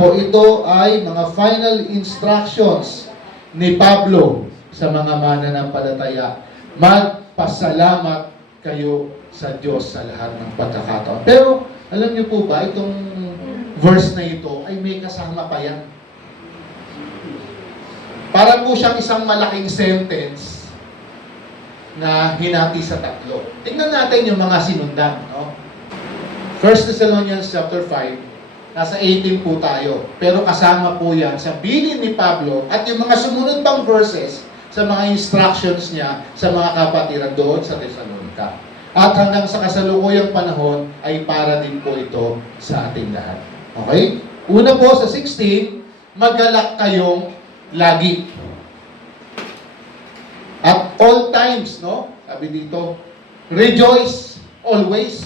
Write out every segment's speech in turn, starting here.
po, ito ay mga final instructions ni Pablo sa mga mananampalataya. Magpasalamat kayo sa Diyos sa lahat ng pagkakataon. Pero, alam niyo po ba, itong verse na ito ay may kasama pa yan. Para po siyang isang malaking sentence na hinati sa tatlo. Tingnan natin yung mga sinundan. No? 1 Thessalonians chapter 5, nasa 18 po tayo. Pero kasama po yan sa bilin ni Pablo at yung mga sumunod pang verses sa mga instructions niya sa mga kapatiran doon sa Thessalonica. At hanggang sa kasalukuyang panahon ay para din po ito sa ating lahat. Okay? Una po sa 16, magalak kayong lagi. At all times, no? Sabi dito, rejoice always.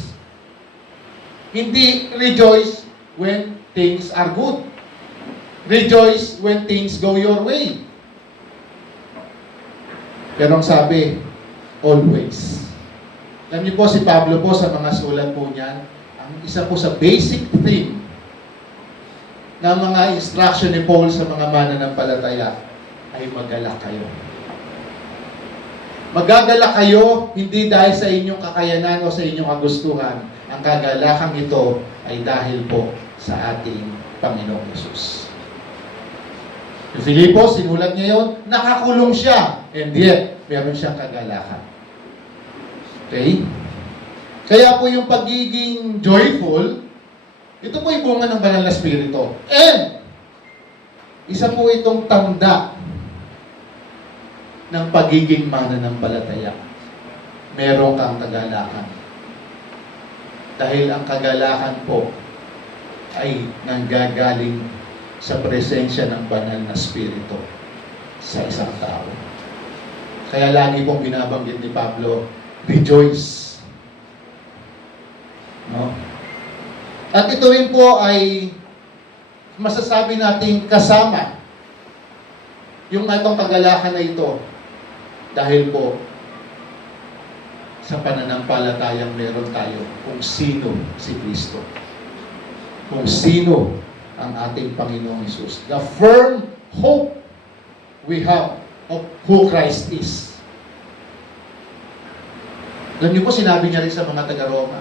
Hindi rejoice when things are good. Rejoice when things go your way. Pero ang sabi, always. Alam niyo po, si Pablo po sa mga sulat po niyan, ang isa po sa basic theme ng mga instruction ni Paul sa mga mananampalataya ay magalak kayo. Magagalak kayo hindi dahil sa inyong kakayanan o sa inyong kagustuhan. Ang kagalakang ito ay dahil po sa ating Panginoong Yesus. Si Filipo, sinulat niya yun, nakakulong siya. And yet, meron siyang kagalakan. Okay? Kaya po yung pagiging joyful, ito po yung bunga ng banal na spirito. And, isa po itong tanda ng pagiging mananampalataya. Meron kang kagalakan. Dahil ang kagalakan po ay nanggagaling sa presensya ng banal na spirito sa isang tao. Kaya lagi pong binabanggit ni Pablo, rejoice. No? At ito rin po ay masasabi nating kasama yung atong kagalakan na ito dahil po sa pananampalatayang meron tayo kung sino si Kristo. Kung sino ang ating Panginoong Hesus. The firm hope we have of who Christ is. Alam niyo po, sinabi niya rin sa mga taga-Roma,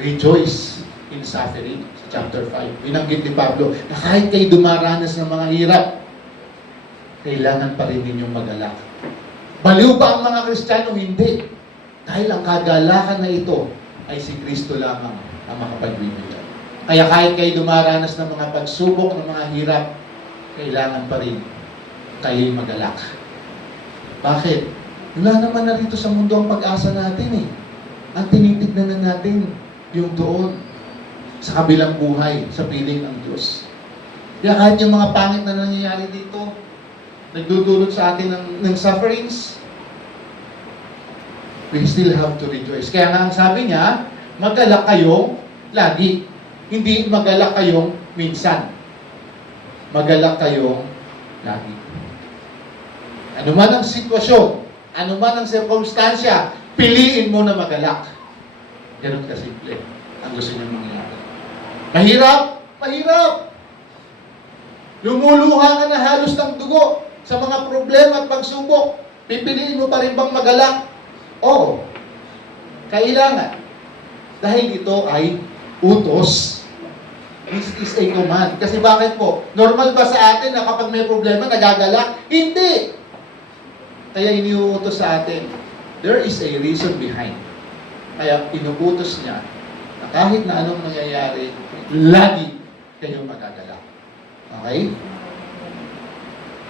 rejoice in suffering, sa chapter 5. Binanggit ni Pablo na kahit kayo dumaranas ng mga hirap, kailangan pa rin ninyong magalak. Baliw ba ang mga Kristiyano? Hindi. Dahil ang kagalakan na ito ay si Kristo lamang ang makapagbibigay. Kaya kahit kayo dumaranas ng mga pagsubok, ng mga hirap, kailangan pa rin kayo'y magalak. Bakit? Wala naman na rito sa mundo ang pag-asa natin eh. Ang tinitignan na natin yung doon sa kabilang buhay, sa piling ng Diyos. Kaya kahit yung mga pangit na nangyayari dito, nagdudulot sa atin ng sufferings, we still have to rejoice. Kaya nga ang sabi niya, magalak kayong lagi. Hindi magalak kayong minsan. Magalak kayong lagi. Ano man ang sitwasyon, ano man ang sirkumstansya, piliin mo na magalak. Ganun kasimple ang gusto niyang mangyari. Mahirap? Mahirap! Lumuluha ka na halos ng dugo sa mga problema at pagsubok. Pipiliin mo pa rin bang magalak? Oo. Kailangan. Dahil ito ay utos. This is a command. Kasi bakit po? Normal ba sa atin na kapag may problema, nagagalak? Hindi! Kaya iniuutos sa atin. There is a reason behind. Kaya inuutos niya na kahit na anong nangyayari, lagi kayong magagalak. Okay?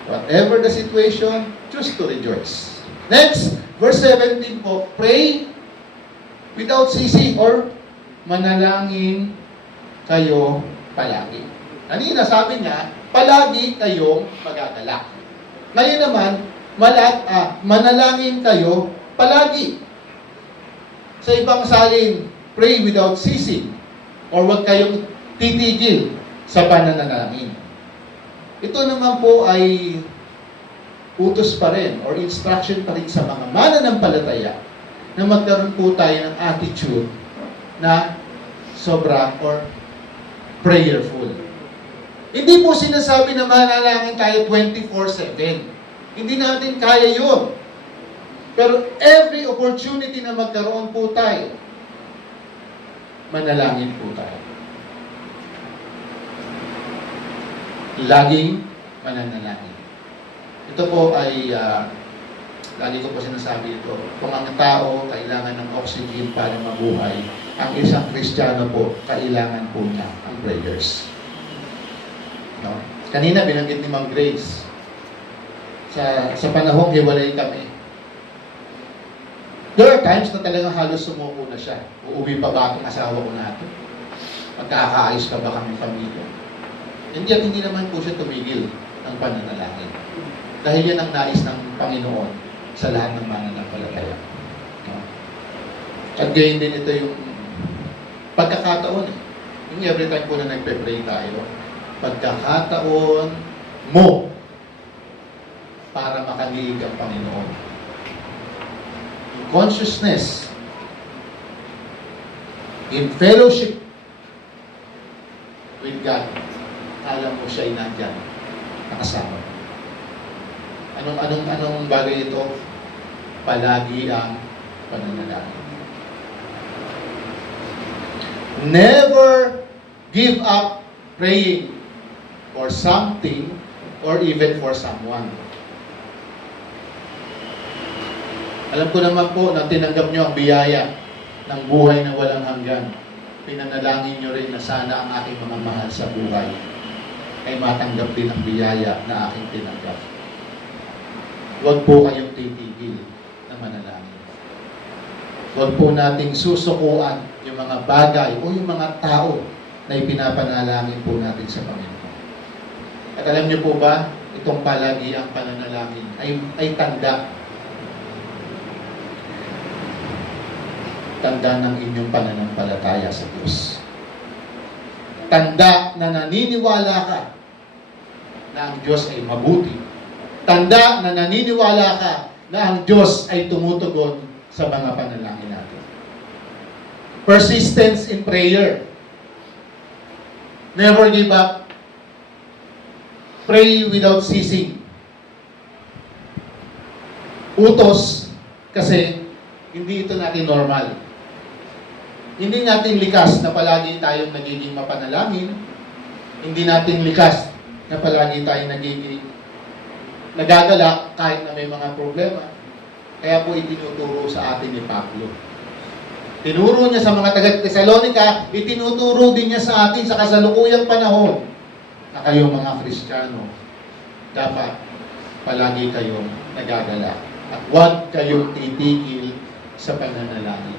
Whatever the situation, choose to rejoice. Next, verse 17 po, pray without ceasing or manalangin kayo palagi. Kanina sabi niya, palagi kayong magagalak. Ngayon naman, manalangin kayo palagi. Sa ibang salin, pray without ceasing or huwag kayong titigil sa pananalangin. Ito naman po ay utos pa rin or instruction pa rin sa mga mananampalataya na magkaroon po tayo ng attitude na sobra or prayerful. Hindi po sinasabi na manalangin tayo 24/7. Hindi natin kaya yun. Pero every opportunity na magkaroon po tayo, manalangin po tayo. Laging mananalangin. Ito po ay, lagi ko po sinasabi ito, kung ang tao kailangan ng oxygen para mabuhay, ang isang Kristiyano po, kailangan po niya ang prayers. No? Kanina binanggit ni Ma'am Grace, sa panahong hiwalay kami, there are times na talagang halos sumuko na siya. Uuwi pa ba itong asawa ko natin? Magkakaayos pa ba kami pamilya? Hindi at hindi naman po siya tumigil ng pananalangin. Dahil yan ang nais ng Panginoon sa lahat ng mananampalataya. No? At gayon din ito yung pagkakataon. Yung every time po na nagpe-pray tayo, pagkakataon mo para makaliig ang Panginoon. In consciousness, in fellowship with God, alam mo siya ay nandyan, nakasama. Anong bagay ito? Palagi ang pananalangin. Never give up praying for something or even for someone. Alam ko naman po na tinanggap nyo ang biyaya ng buhay na walang hanggan. Pinanalangin nyo rin na sana ang aking mga mahal sa buhay ay matanggap din ang biyaya na aking tinanggap. Huwag po kayong titigil na manalangin. Huwag po nating susukuan yung mga bagay o yung mga tao na ipinapanalangin po natin sa Panginoon. At alam niyo po ba, itong palagi ang pananalangin ay tanda. Tanda ng inyong pananampalataya sa Diyos. Tanda na naniniwala ka na ang Diyos ay mabuti. Tanda na naniniwala ka na ang Diyos ay tumutugon sa mga panalangin natin. Persistence in prayer. Never give up. Pray without ceasing. Utos, kasi hindi ito natin normal. Hindi natin likas na palagi tayong nagiging mapanalangin. Hindi natin likas na palagi tayong nagiging nagagalak kahit na may mga problema. Kaya po itinuturo sa atin ni Pablo. Tinuro niya sa mga taga-Thessalonica, itinuturo din niya sa atin sa kasalukuyang panahon na kayong mga Kristiyano, dapat palagi kayong nagagalak at huwag kayong titigil sa pananalangin.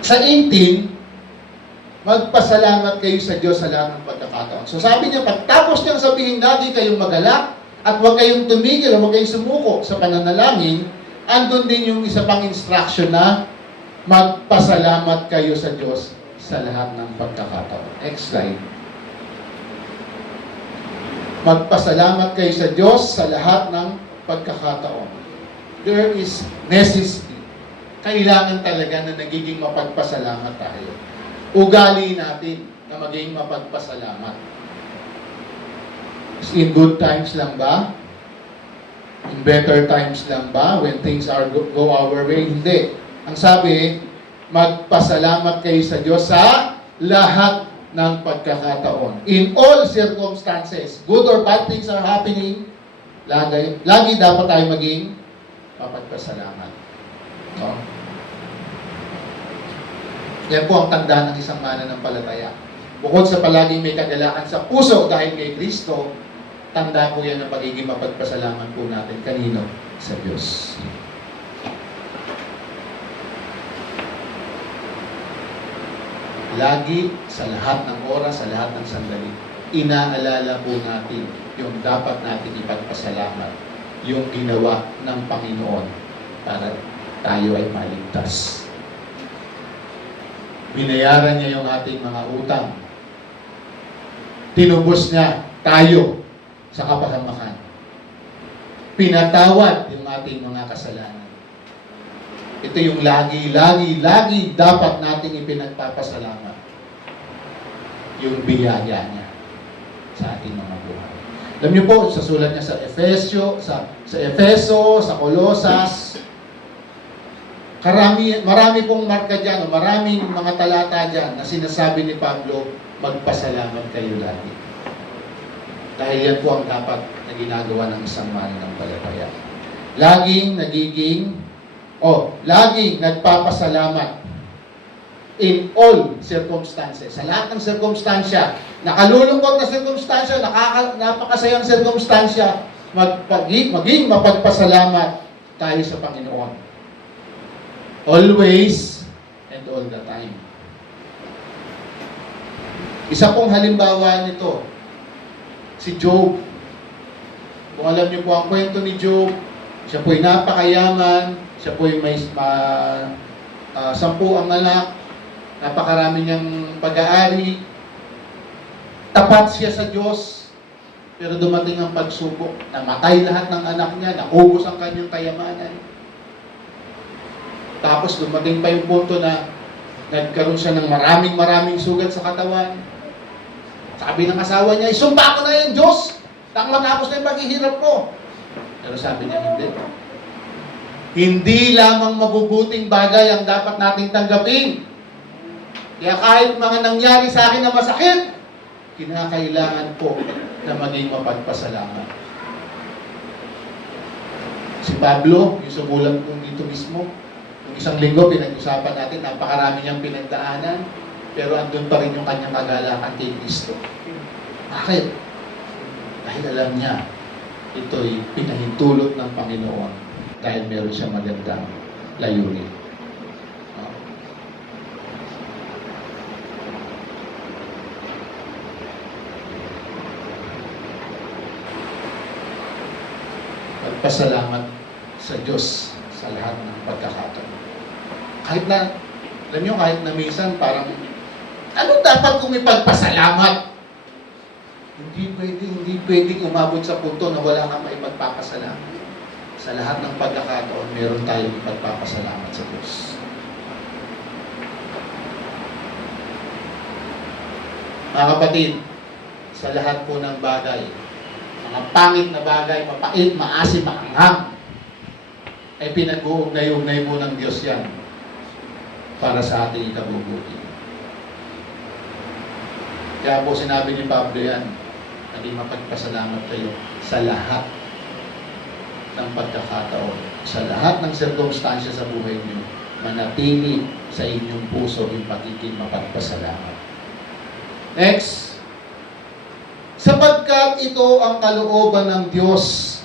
Sa 18, magpasalamat kayo sa Diyos sa lahat ng pagkakataon. So sabi niya, pagtapos niyang sabihin, lagi kayong magalak at huwag kayong tumigil o huwag kayong sumuko sa pananalangin, andun din yung isa pang instruction na magpasalamat kayo sa Diyos sa lahat ng pagkakataon. Next slide. Magpasalamat kayo sa Diyos sa lahat ng pagkakataon. There is necessity. Kailangan talaga na nagiging mapagpasalamat tayo. Ugali natin na maging mapagpasalamat. In good times lang ba? In better times lang ba? When things are go our way? Hindi. Ang sabi, magpasalamat kayo sa Diyos sa lahat ng pagkakataon. In all circumstances, good or bad things are happening, lagi dapat tayo maging mapagpasalamat. No? Yan po ang tanda ng isang mananampalataya. Bukod sa palaging may kagalakan sa puso dahil kay Kristo, tanda po yan ng pagiging mapagpasalamat po natin kanino? Sa Diyos. Lagi, sa lahat ng oras, sa lahat ng sandali, inaalala po natin yung dapat natin ipagpasalamat, yung ginawa ng Panginoon para tayo ay maligtas. Binayaran niya yung ating mga utang. Tinubos niya tayo sa kapahamakan. Pinatawad yung ating mga kasalanan. Ito yung lagi dapat nating ipinagpapasalamat. yung biyaya niya sa ating mga buhay. Alam niyo po, sa sulat niya sa Efeso, sa Colosas, marami pong marka dyan, o maraming mga talata dyan na sinasabi ni Pablo, magpasalamat kayo lagi. Dahil yan po ang dapat na ginagawa ng isang mananampalataya. Laging nagpapasalamat in all circumstances. Sa lahat ng sirkumstansya, nakalulungkot na sirkumstansya, napakasayang sirkumstansya, maging mapagpasalamat tayo sa Panginoon. Always and all the time. Isa pong halimbawa nito, si Job. Kung alam niyo po ang kwento ni Job, siya po'y napakayaman, siya po'y may 10 ang anak, napakarami niyang pag-aari, tapat siya sa Diyos, pero dumating ang pagsubok, namatay lahat ng anak niya, naubos ang kanyang kayamanan. Tapos dumating pa yung punto na nagkaroon siya ng maraming sugat sa katawan. Sabi ng asawa niya, isumpa ko na yan, Diyos! Nang matapos na yung paghihirap ko. Pero sabi niya, hindi. Hindi lamang mabubuting bagay ang dapat nating tanggapin. Kaya kahit mga nangyari sa akin na masakit, kinakailangan po na maging mapagpasalamat. Si Pablo, yung sumulat po dito mismo, yung isang linggo pinag-usapan natin, napakarami niyang pinagdaanan, pero andun pa rin yung kanyang kagalakan kay Kristo. Bakit? Dahil alam niya, ito'y pinahintulot ng Panginoon dahil meron siyang magandang layunin. Magpasalamat sa Diyos sa lahat ng pagkakataon. Kahit na, alam niyo, kahit na minsan parang, ano dapat kung ipagpasalamat? Hindi pwedeng umabot sa punto na wala kang maipagpapasalamat. Sa lahat ng pagkakataon, meron tayong ipagpapasalamat sa Diyos. Mga kapatid, sa lahat po ng bagay, mga pangit na bagay, mapait, maasim, maanghang, ay pinag-uugnay-ugnay po ng Diyos yan para sa ating ikabubuti. Kaya po sinabi ni Pablo yan, naging mapagpasalamat kayo sa lahat ng pagkakataon, sa lahat ng sirkumstansya sa buhay niyo, manatili sa inyong puso yung pagiging mapagpasalamat. Next, sapagkat ito ang kalooban ng Diyos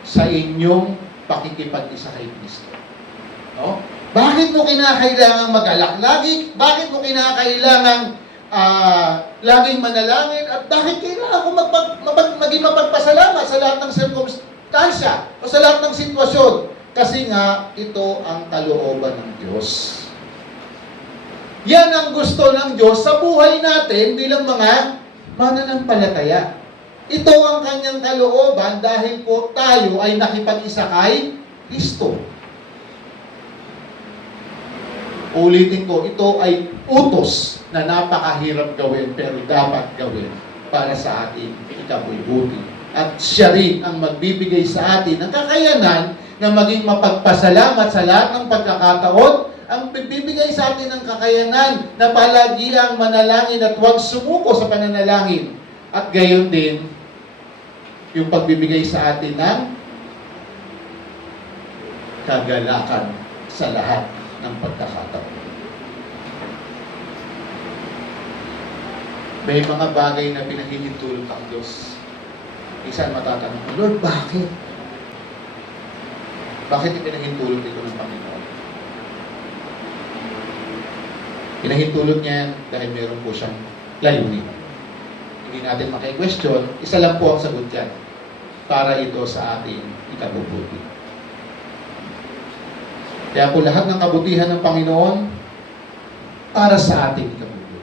sa inyong pakikipag-isa kay Kristo. No? Bakit mo kinakailangang mag-alak lagi? Bakit mo kinakailangang laging manalangin? At bakit kailangan ko maging mapagpasalamat sa lahat ng sirkumstansya o sa lahat ng sitwasyon? Kasi nga, ito ang kalooban ng Diyos. Yan ang gusto ng Diyos sa buhay natin bilang mga mananampalataya. Ito ang kanyang kalooban dahil po tayo ay nakipag-isa kay Kristo. Ulitin ko, ito ay utos na napakahirap gawin pero dapat gawin para sa ating ikabubuti. At siya rin ang magbibigay sa atin ng kakayanan na maging mapagpasalamat sa lahat ng pagkakataon, ang bibigay sa atin ng kakayanan na palagi ang manalangin at huwag sumuko sa pananalangin. At gayon din, yung pagbibigay sa atin ng kagalakan sa lahat ng pagkakataon. May mga bagay na pinahihintulot ang Diyos. Minsan matatanong, Lord, bakit? Bakit ipinahintulot ito ng Panginoon? Pinahintulot niya yan dahil meron po siyang layunin. Hindi natin maki-question, isa lang po ang sagot yan. Para ito sa ating ikabubuti. Kaya po lahat ng kabutihan ng Panginoon para sa ating ikabubuti.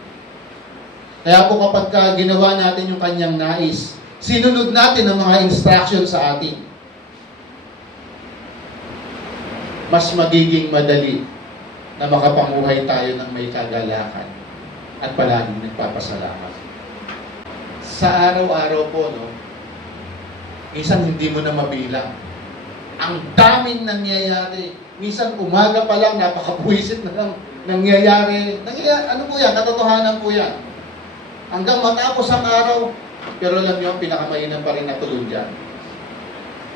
Kaya po kapag ginawa natin yung kanyang nais, sinunod natin ang mga instruction sa atin, mas magiging madali na makapamuhay tayo ng may kagalakan at palaging nagpapasalamat. Sa araw-araw po, no, minsan hindi mo na mabilang. Ang daming nangyayari. Minsan umaga pa lang, napakapuwisit na lang nangyayari. Ano po yan? Katotohanan po yan. Hanggang matapos ang araw, pero alam niyo, pinakamainam pa rin na tulog dyan.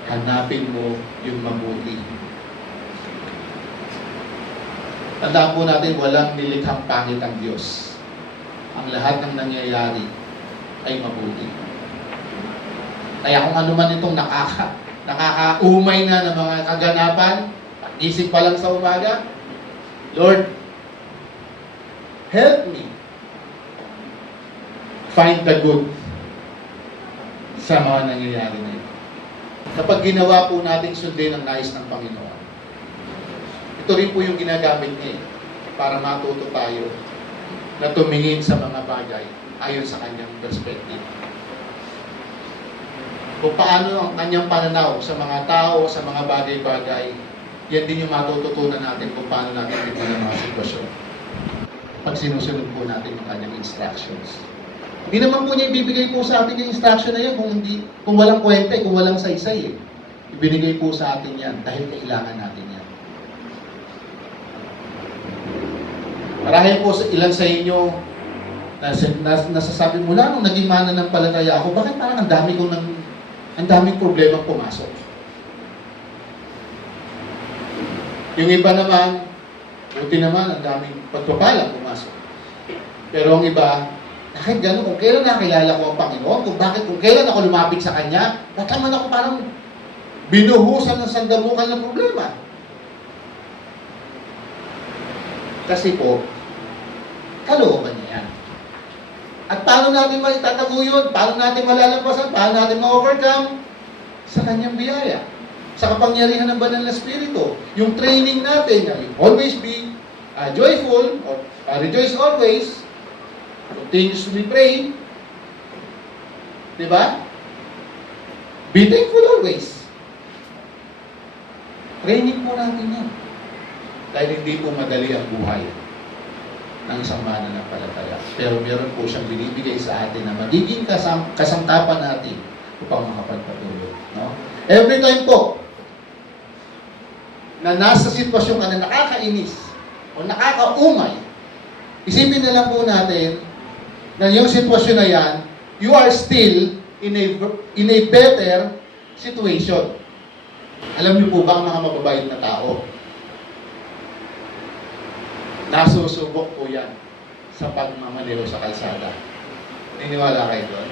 Hanapin mo yung mabuti. Tandaan po natin, walang nilikhang pangit ang Diyos. Ang lahat ng nangyayari ay mabuti. Kaya kung ano man itong nakakaumay na ng mga kaganapan, pag-isip pa lang sa umaga, Lord, help me find the good sa mga nangyayari na ito. Kapag ginawa po natin sundin ang nais ng Panginoon, ito rin po yung ginagamit niya para matuto tayo na tumingin sa mga bagay ayon sa kanyang perspective. Kung paano ang kanyang pananaw sa mga tao, sa mga bagay-bagay, yan din yung matututunan natin kung paano natin tignan ang mga sitwasyon. Pag sinusunod po natin yung kanyang instructions. Hindi naman po niya ibibigay po sa atin yung instruction na yan kung walang kwenta, kung walang saysay. Ibinigay po sa atin yan dahil kailangan natin yan. Marahil po ilan sa inyo nasasabi mula nung naging mananampalataya ako, bakit parang ang daming problema pumasok? Yung iba naman, buti naman, ang daming pagpapala pumasok. Pero ang iba, bakit gano'n? Kung kailan nakilala ko ang Panginoon, kung kailan ako lumapit sa Kanya, bakit naman ako parang binuhusan ng sandamukan ng problema? Kasi po, kalooban niya yan. At paano natin maitatago yun? Paano natin malalampasan? Paano natin ma-overcome? Sa Kanyang biyaya. Sa kapangyarihan ng Banal na Espiritu. Yung training natin, always be joyful, or rejoice always, continuously pray. Diba? Be thankful always. Training po natin yan. Dahil hindi po madali ang buhay ng isang mananampalataya. Pero meron po siyang binibigay sa atin na magiging kasangkapan natin upang makapagpatuloy. No? Every time po na nasa sitwasyon ka na nakakainis o nakakaumay, isipin na lang po natin na yung sitwasyon na yan, you are still in a better situation. Alam niyo po ba ang mga mababait na tao? Nasusubok po yan sa pagmamaneho sa kalsada. Niniwala kayo doon?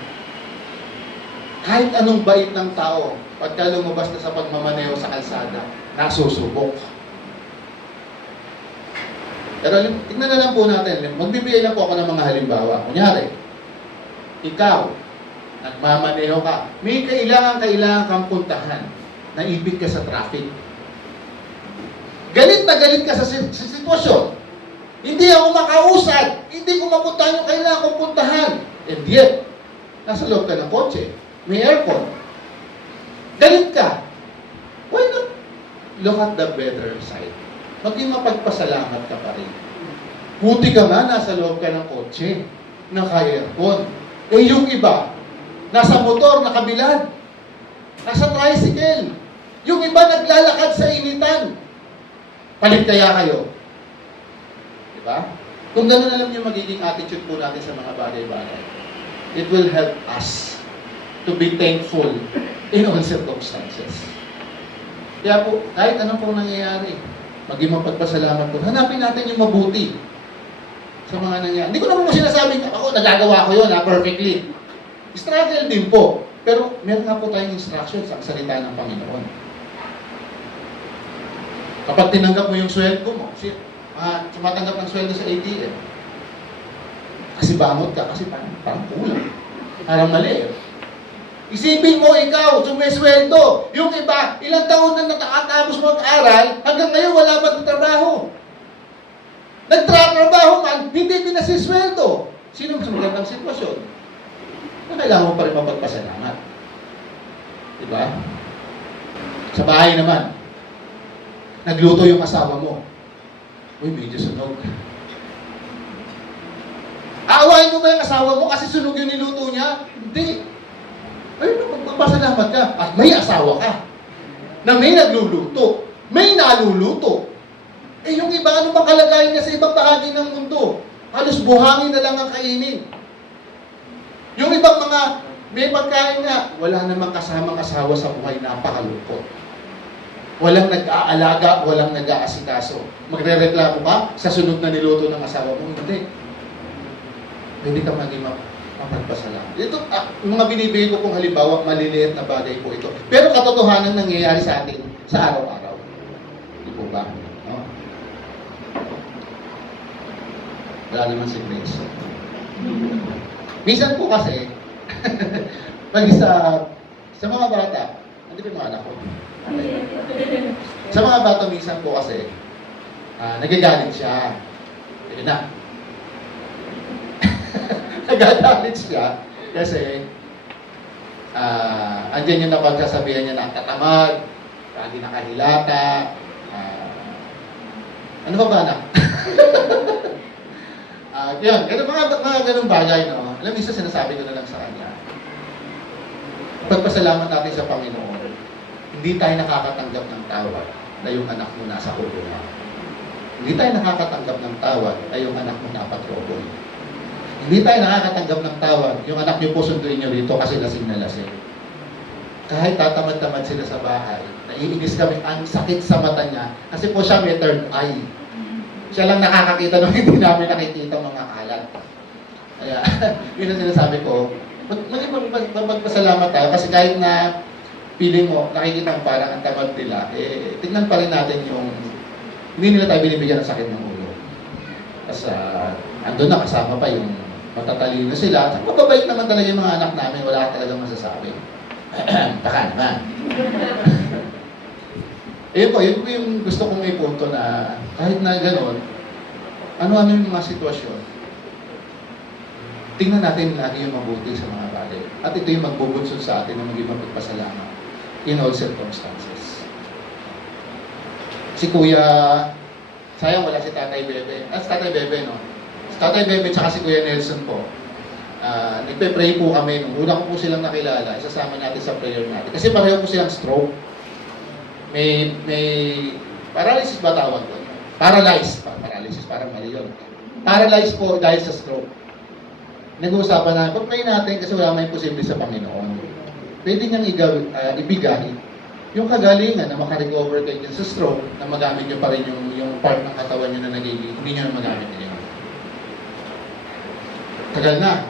Kahit anong bait ng tao, pagka lumabas na sa pagmamaneho sa kalsada, nasusubok. Pero tignan na lang po natin, magbibigay lang po ako ng mga halimbawa. Kunyari, ikaw, nagmamaneho ka, may kailangan kang puntahan, naipit ka sa traffic. Galit na galit ka sa sitwasyon. Hindi ako makausad. Hindi ko mapuntahan yung kailangan kong puntahan. And yet, nasa loob ka ng kotse. May aircon. Galit ka. Why not look at the better side? Maging mapagpasalamat ka pa rin. Buti ka nga, nasa loob ka ng kotse. Naka-aircon. Eh yung iba, nasa motor, nakabilad. Nasa tricycle. Yung iba naglalakad sa initan. Palit kaya kayo? Diba? Kung gano'n alam niyo magiging attitude po natin sa mga bagay-bagay, it will help us to be thankful in all circumstances. Kaya po, kahit anong pong nangyayari, maging mapagpasalamat po. Hanapin natin yung mabuti sa mga nangyayari. Hindi ko naman po sinasabing, ako, nagagawa ko yun, perfectly. Struggle din po. Pero meron nga po tayong instructions sa salita ng Panginoon. Kapag tinanggap mo yung sweldo mo, tumatanggap ng sweldo sa ATM. Kasi bangot ka, kasi parang kulang. Parang mali. Isipin mo ikaw, sumisweldo. Yung iba, ilang taon na nakatapos mag-aral, hanggang ngayon wala pa ng trabaho. Nagtrabaho man, hindi pinasisweldo. Sino mas magandang sitwasyon? Na kailangan mo pa rin mapagpasalamat. Diba? Sa bahay naman, nagluto yung asawa mo. Uy, medyo sunog. Papatayin mo ba yung asawa mo kasi sunog yung niluto niya? Hindi. Ay, magpapasalamat ka. At may asawa ka na may nagluluto, may naluluto. Eh yung iba, ano bang kalagayan niya sa ibang bahagi ng mundo? Halos buhangin na lang ang kainin. Yung ibang mga may pagkain nga, wala namang kasamang asawa sa buhay, napakalungkot. Walang nag-aalaga, walang nag-aasikaso. Magre-reklamo ka sa sunod na niluto ng asawa mo? Hindi. Hindi ka maging mapagpasalamat. Ito, mga binibigay ko kung halimbawa, maliliit na bagay po ito. Pero katotohanan nangyayari sa atin sa araw-araw. Hindi po ba? No? Wala naman si Grace. Minsan po kasi, sa mga bata, hindi ba yung mga anak ko? Sa mga bata minsan po kasi, nagagalit siya. Yun na. Nagagalit siya kasi andyan yung napagsasabihan niya na tatamad, lagi nakahilata, ano ba anak? Yun, mga ganung bagay, no? Alam, isa sinasabi ko na lang sa kanya. Pagpasalamat natin sa Panginoon, hindi tayo nakakatanggap ng tawad na yung anak mo nasa kulungan. Hindi tayo nakakatanggap ng tawad na yung anak mo napatroboy. Hindi tayo nakakatanggap ng tawad yung anak niyo po sunduin niyo rito kasi lasing na lasing. Kahit tatamad-tamad sila sa bahay, naiinis kami, ang sakit sa mata niya kasi po siya may third eye. Siya lang nakakakita nung hindi namin nakikita mga kalat. Kaya, yun ang sinasabi ko, magpasalamat tayo kasi kahit na feeling mo, nakikita mo parang ang tamad nila, tignan pa rin natin yung hindi nila tayo binibigyan ng sakit ng ulo. Kasi andun na kasama pa yung matatalino sila. Mababait naman talaga yung mga anak namin, wala ka talagang masasabi. Baka naman. Yun po yung gusto kong ipunto na kahit na gano'n, ano-ano yung mga sitwasyon, tingnan natin lagi yung mabuti sa mga bagay. At ito yung magbubunsod sa atin na maging mapagpasalamat in all circumstances. Si Kuya, sayang wala si Tatay Bebe. Si Tatay Bebe, no? Si Tatay Bebe tsaka si Kuya Nelson po. Nagpe-pray po kami. Nung una ko po silang nakilala, isasama natin sa prayer natin. Kasi pareho po silang stroke. May paralysis ba tawag ko? Paralyzed. Paralysis, parang mali yun. Paralyzed po dahil sa stroke. Nag-uusapan na, pag-pray natin kasi wala may posible sa Panginoon. Pwede niyang ibigay yung kagalingan na makarecover kayo sa stroke na magamit niyo pa rin yung part ng katawan niyo na nagiging, hindi niyo na magamit niyo. Tagal na.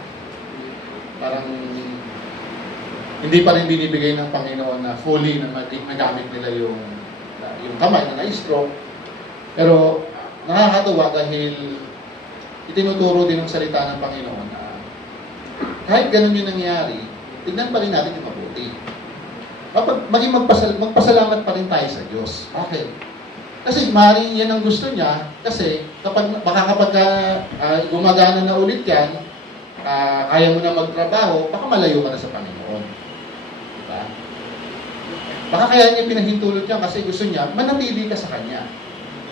Parang hindi pa rin binibigay ng Panginoon na fully na magamit nila yung kamay na na-stroke. Pero nakakatuwa dahil itinuturo din ng salita ng Panginoon na kahit ganun yung nangyari, tignan pa rin natin yung mabuti. Maging magpasalamat pa rin tayo sa Diyos. Bakit? Kasi maaaring yan ang gusto niya kasi baka kapag gumagana na ulit yan, kaya mo na magtrabaho, baka malayo ka na sa Panginoon. Diba? Baka kaya niya pinahintulot niya kasi gusto niya, manatili ka sa Kanya.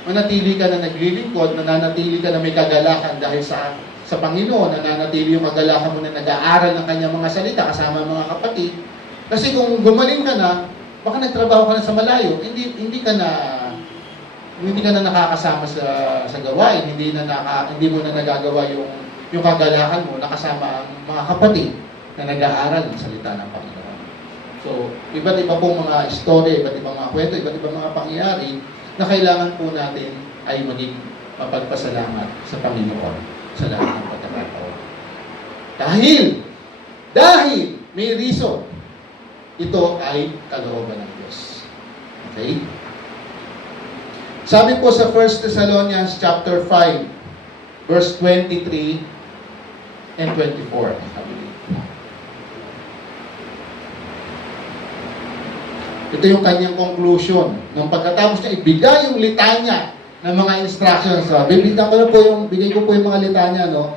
Manatili ka na naglilingkod, nananatili ka na may kagalakan dahil sa Panginoon, nananatili yung kagalakan mo na nag-aaral ng Kanyang mga salita kasama mga kapatid. Kasi kung gumaling ka na, baka nagtrabaho ka na sa malayo, hindi ka na nakakasama sa gawain, hindi mo na nagagawa yung kagalakan mo nakasama ang mga kapatid na nag-aaral ng salita ng Panginoon. So, iba't iba pong mga story, iba't ibang mga kwento, iba't ibang mga pangyayari na kailangan po natin ay maging mapagpasalamat sa Panginoon sa lahat ng pagkakataon. Dahil may reason, ito ay kalooban ng Diyos. Okay? Sabi po sa 1 Thessalonians chapter 5, verse 23 and 24. Ito yung kanyang conclusion. Nung pagkatapos niya ibigay yung litanya ng mga instructions. Bigay ko po yung mga litanya, no?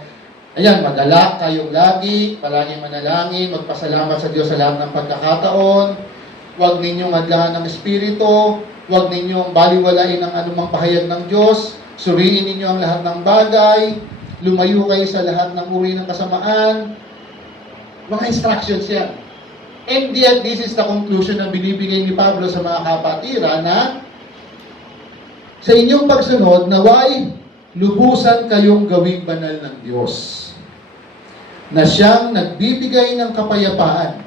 Ayan, magalak kayong lagi, palaging manalangin, magpasalamat sa Diyos sa lahat ng pagkakataon, huwag ninyong adlahan ng Espiritu, huwag ninyong baliwalain ang anumang pahayag ng Diyos, suriin ninyo ang lahat ng bagay, lumayo kayo sa lahat ng uri ng kasamaan. Mga instructions yan. And yet, this is the conclusion na binibigay ni Pablo sa mga kapatira na sa inyong pagsunod, naway lubusan kayong gawing banal ng Diyos, na siyang nagbibigay ng kapayapaan,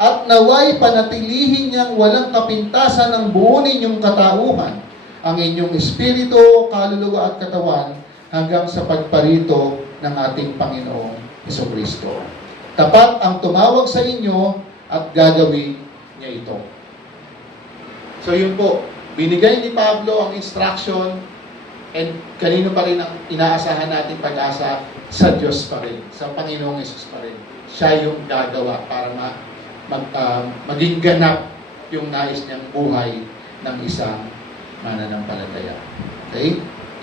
at naway panatilihin niyang walang kapintasan ng buo ninyong katauhan, ang inyong espiritu, kaluluwa at katawan, hanggang sa pagparito ng ating Panginoong Hesukristo. Tapat ang tumawag sa inyo at gagawin niya ito. So yun po, binigay ni Pablo ang instruction, and kanino pa rin ang inaasahan natin pag-asa? Sa Diyos pa rin, sa Panginoong Hesus pa rin. Siya yung gagawa para maging ganap yung nais niyang buhay ng isang mananampalataya. Okay?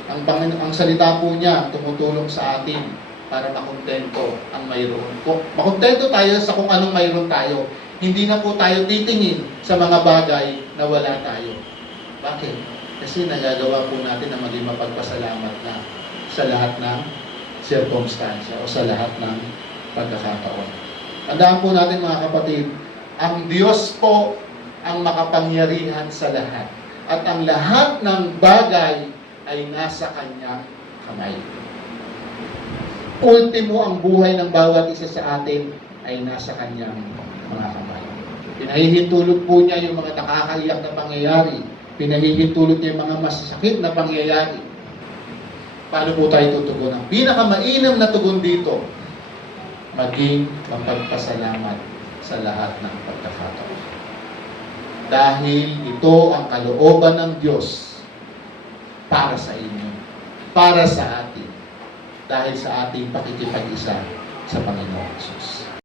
Ang salita po niya tumutulong sa atin para makontento ang mayroon. Makontento tayo sa kung anong mayroon tayo. Hindi na po tayo titingin sa mga bagay na wala tayo. Bakit? Kasi nagagawa po natin na maging mapagpasalamat na sa lahat ng circumstansya o sa lahat ng pagkakataon. Tandaan po natin mga kapatid, ang Diyos po ang makapangyarihan sa lahat. At ang lahat ng bagay ay nasa Kanyang kamay. Ultimo, ang buhay ng bawat isa sa atin ay nasa Kanyang mga kamay. Pinahihintulot po niya yung mga nakakaiyak na pangyayari. Pinahihintulot niya yung mga masasakit na pangyayari. Paano po tayo tutugon? Ang pinakamainam na tugon dito, maging mapagpasalamat sa lahat ng pagkakataon. Dahil ito ang kalooban ng Diyos para sa inyo, para sa atin, dahil sa ating pakikipag-isa sa Panginoon Jesus.